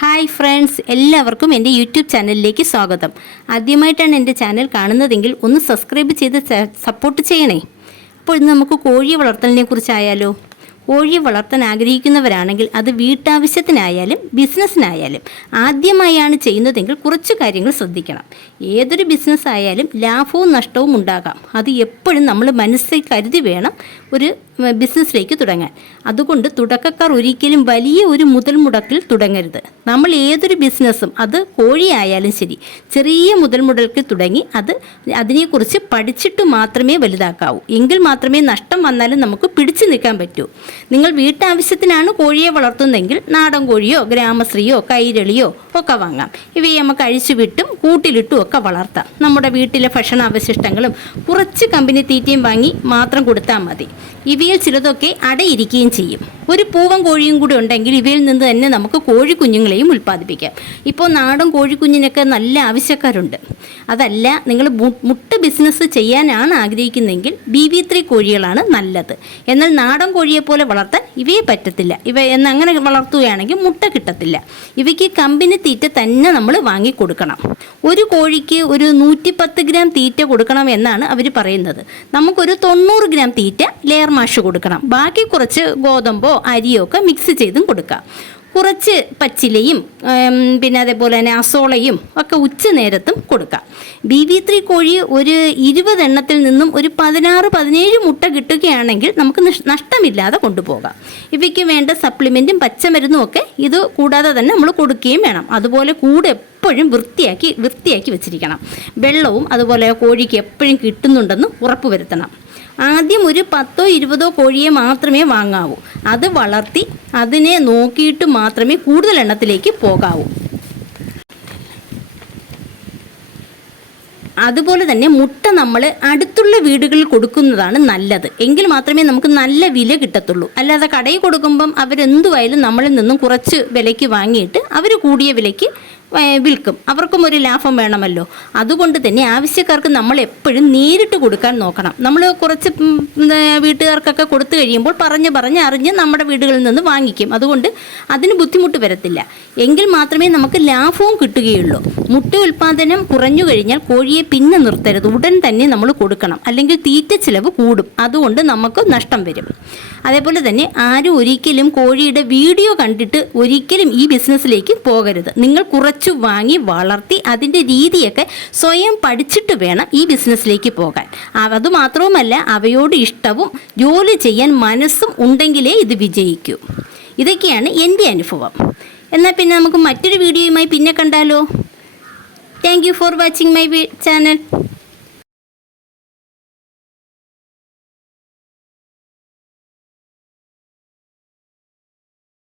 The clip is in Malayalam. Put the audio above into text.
ഹായ് ഫ്രണ്ട്സ്, എല്ലാവർക്കും എൻ്റെ യൂട്യൂബ് ചാനലിലേക്ക് സ്വാഗതം. ആദ്യമായിട്ടാണ് എൻ്റെ ചാനൽ കാണുന്നതെങ്കിൽ ഒന്ന് സബ്സ്ക്രൈബ് ചെയ്ത് സപ്പോർട്ട് ചെയ്യണേ. അപ്പോൾ ഇന്ന് നമുക്ക് കോഴി വളർത്തലിനെ കുറിച്ചായാലോ. കോഴിയെ വളർത്താൻ ആഗ്രഹിക്കുന്നവരാണെങ്കിൽ അത് വീട്ടാവശ്യത്തിനായാലും ബിസിനസ്സിനായാലും ആദ്യമായാണ് ചെയ്യുന്നതെങ്കിൽ കുറച്ച് കാര്യങ്ങൾ ശ്രദ്ധിക്കണം. ഏതൊരു ബിസിനസ് ആയാലും ലാഭവും നഷ്ടവും ഉണ്ടാകാം. അത് എപ്പോഴും നമ്മൾ മനസ്സിൽ കരുതി വേണം ഒരു ബിസിനസ്സിലേക്ക് തുടങ്ങാൻ. അതുകൊണ്ട് തുടക്കക്കാർ ഒരിക്കലും വലിയ ഒരു മുതൽ മുടക്കിൽ തുടങ്ങരുത്. നമ്മൾ ഏതൊരു ബിസിനസ്സും, അത് കോഴിയായാലും ശരി, ചെറിയ മുതൽ മുടക്കിൽ തുടങ്ങി അതിനെക്കുറിച്ച് പഠിച്ചിട്ട് മാത്രമേ വലുതാക്കാവൂ. എങ്കിൽ മാത്രമേ നഷ്ടം വന്നാലും നമുക്ക് പിടിച്ചു നിൽക്കാൻ പറ്റൂ. നിങ്ങൾ വീട്ടാവശ്യത്തിനാണ് കോഴിയെ വളർത്തുന്നതെങ്കിൽ നാടൻ കോഴിയോ ഗ്രാമശ്രീയോ കൈരളിയോ ഒക്കെ വാങ്ങാം. ഇവയെ നമുക്ക് അഴിച്ചുവിട്ടും കൂട്ടിലിട്ടും ഒക്കെ വളർത്താം. നമ്മുടെ വീട്ടിലെ ഭക്ഷണാവശിഷ്ടങ്ങളും കുറച്ച് കമ്പനി തീറ്റയും വാങ്ങി മാത്രം കൊടുത്താൽ മതി. ഇവയിൽ ചിലതൊക്കെ അടയിരിക്കുകയും ചെയ്യും. ഒരു പൂവൻ കോഴിയും കൂടി ഉണ്ടെങ്കിൽ ഇവയിൽ നിന്ന് തന്നെ നമുക്ക് കോഴിക്കുഞ്ഞുങ്ങളെയും ഉൽപ്പാദിപ്പിക്കാം. ഇപ്പോൾ നാടൻ കോഴിക്കുഞ്ഞിനൊക്കെ നല്ല ആവശ്യക്കാരുണ്ട്. അതല്ല, നിങ്ങൾ മുട്ട ബിസിനസ് ചെയ്യാനാണ് ആഗ്രഹിക്കുന്നതെങ്കിൽ BB3 കോഴികളാണ് നല്ലത്. എന്നാൽ നാടൻ കോഴിയെപ്പോലെ വളർത്താൻ ഇവയെ പറ്റത്തില്ല. അങ്ങനെ വളർത്തുകയാണെങ്കിൽ മുട്ട കിട്ടത്തില്ല. ഇവയ്ക്ക് കമ്പനി തീറ്റ തന്നെ നമ്മൾ വാങ്ങിക്കൊടുക്കണം. ഒരു കോഴിക്ക് ഒരു 110 ഗ്രാം തീറ്റ കൊടുക്കണം എന്നാണ് അവർ പറയുന്നത്. നമുക്കൊരു 90 ഗ്രാം തീറ്റ ലെയർ മാഷ് കൊടുക്കണം. ബാക്കി കുറച്ച് ഗോതമ്പോ അരിയോ ഒക്കെ മിക്സ് ചെയ്തും കൊടുക്കാം. കുറച്ച് പച്ചിലയും പിന്നെ അതേപോലെ തന്നെ അസോളയും ഒക്കെ ഉച്ച നേരത്തും കൊടുക്കാം. BB3 കോഴി ഒരു 20 എണ്ണത്തിൽ നിന്നും ഒരു 16-17 മുട്ട കിട്ടുകയാണെങ്കിൽ നമുക്ക് നഷ്ടമില്ലാതെ കൊണ്ടുപോകാം. ഇവയ്ക്ക് വേണ്ട സപ്ലിമെൻറ്റും പച്ചമരുന്നും ഒക്കെ ഇത് കൂടാതെ തന്നെ നമ്മൾ കൊടുക്കുകയും വേണം. അതുപോലെ കൂടെ എപ്പോഴും വൃത്തിയാക്കി വെച്ചിരിക്കണം. വെള്ളവും അതുപോലെ കോഴിക്ക് എപ്പോഴും കിട്ടുന്നുണ്ടെന്ന് ഉറപ്പ് വരുത്തണം. ആദ്യം ഒരു 10-20 കോഴിയെ മാത്രമേ വാങ്ങാവൂ. അത് വളർത്തി അതിനെ നോക്കിയിട്ട് മാത്രമേ കൂടുതൽ എണ്ണത്തിലേക്ക് പോകാവൂ. അതുപോലെ തന്നെ മുട്ട നമ്മൾ അടുത്തുള്ള വീടുകളിൽ കൊടുക്കുന്നതാണ് നല്ലത്. എങ്കിൽ മാത്രമേ നമുക്ക് നല്ല വില കിട്ടത്തുള്ളൂ. അല്ലാതെ കടയിൽ കൊടുക്കുമ്പം അവരെന്തുവായാലും നമ്മളിൽ നിന്നും കുറച്ച് വിലയ്ക്ക് വാങ്ങിയിട്ട് അവർ കൂടിയ വിലയ്ക്ക് വിൽക്കും. അവർക്കും ഒരു ലാഭം വേണമല്ലോ. അതുകൊണ്ട് തന്നെ ആവശ്യക്കാർക്ക് നമ്മൾ എപ്പോഴും നേരിട്ട് കൊടുക്കാൻ നോക്കണം. നമ്മൾ കുറച്ച് വീട്ടുകാർക്കൊക്കെ കൊടുത്തു കഴിയുമ്പോൾ പറഞ്ഞ് അറിഞ്ഞ് നമ്മുടെ വീടുകളിൽ നിന്ന് വാങ്ങിക്കും. അതുകൊണ്ട് അതിന് ബുദ്ധിമുട്ട് വരത്തില്ല. എങ്കിൽ മാത്രമേ നമുക്ക് ലാഭവും കിട്ടുകയുള്ളൂ. മുട്ട ഉൽപ്പാദനം കുറഞ്ഞു കഴിഞ്ഞാൽ കോഴിയെ പിന്നെ നിർത്തരുത്. ഉടൻ തന്നെ നമ്മൾ കൊടുക്കണം. അല്ലെങ്കിൽ തീറ്റ ചിലവ് കൂടും. അതുകൊണ്ട് നമുക്ക് നഷ്ടം വരും. അതേപോലെ തന്നെ ആരും ഒരിക്കലും കോഴിയുടെ വീഡിയോ കണ്ടിട്ട് ഒരിക്കലും ഈ ബിസിനസ്സിലേക്ക് പോകരുത്. നിങ്ങൾ കുറച്ച് വാങ്ങി വളർത്തി അതിൻ്റെ രീതിയൊക്കെ സ്വയം പഠിച്ചിട്ട് വേണം ഈ ബിസിനസ്സിലേക്ക് പോകാൻ. അതുമാത്രവുമല്ല, അവയോട് ഇഷ്ടവും ജോലി ചെയ്യാൻ മനസ്സും ഉണ്ടെങ്കിലേ ഇത് വിജയിക്കൂ. ഇതൊക്കെയാണ് എൻ്റെ അനുഭവം. എന്നാൽ പിന്നെ നമുക്ക് മറ്റൊരു വീഡിയോയുമായി പിന്നെ കണ്ടാലോ. Thank you for watching my channel.